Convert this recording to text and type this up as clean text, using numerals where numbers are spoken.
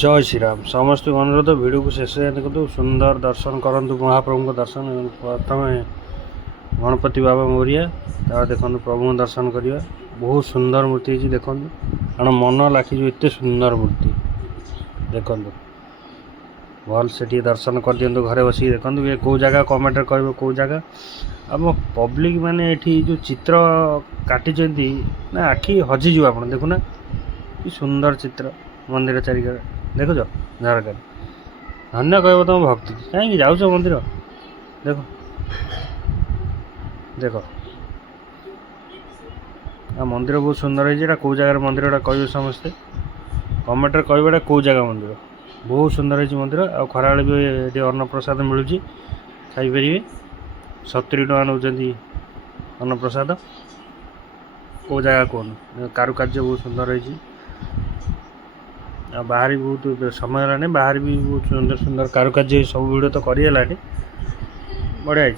जय श्री राम समस्त अनुरोध भिडियो को शेष देखो सुंदर दर्शन करूँ महाप्रभु दर्शन प्रथम गणपति बाबा मोरिया देखो प्रभु दर्शन करवा बहुत सुंदर मूर्ति है देखो कारण मन लाखी एत सुंदर मूर्ति देखो भल से दर्शन कर दिखाँ घरे बस देखो ये कौ जगह कमेंट कर कौ जगह आम पब्लिक माने जो चित्र काटी ना आखि हजिज आप देखुना कि सुंदर चित्र मंदिर चारिक देखुच झारखंड धन्य कह तुम भक्ति कहीं जाऊ मंदिर देख देख आ मंदिर बहुत सुंदर है कौ जगार मंदिर कह समस्ते कमेंट कह कौ जगह मंदिर बहुत सुंदर है मंदिर आ खरा भी ये अन्न प्रसाद मिलूँ खाईपर 70 टका नौ अन्न प्रसाद कौ जगह कौन कारुकार्य बहुत सुंदर है बाहर भी बहुत समय है बाहर भी बहुत सुंदर सुंदर कारुकार्य सब वीडियो तो करेगा बढ़िया है।